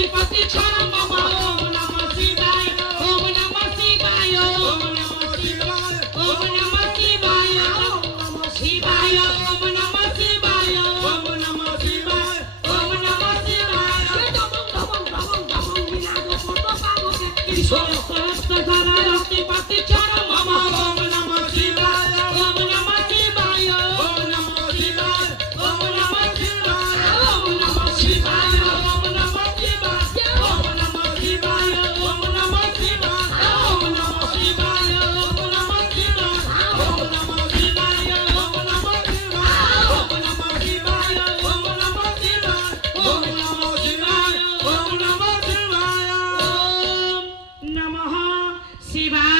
रतिपति छोड़ मामा ओम नमः शिवाय ओम नमः शिवाय ओम नमः शिवाय ओम नमः शिवाय ओम नमः शिवाय ओम नमः शिवाय ओम नमः शिवाय ओम नमः शिवाय रतिपति छोड़ मामा ओम नमः शिवाय ओम नमः शिवाय ओम नमः शिवाय ओम नमः शिवाय ओम नमः शिवाय ओम नमः शिवाय ओम नमः शिवाय ओम नमः शिवाय ओम नमः शिवाय ओम नमः शिवाय ओम नमः शिवाय ओम नमः शिवाय ओम नमः शिवाय ओम नमः शिवाय ओम नमः शिवाय ओम नमः शिवाय ओम नमः शिवाय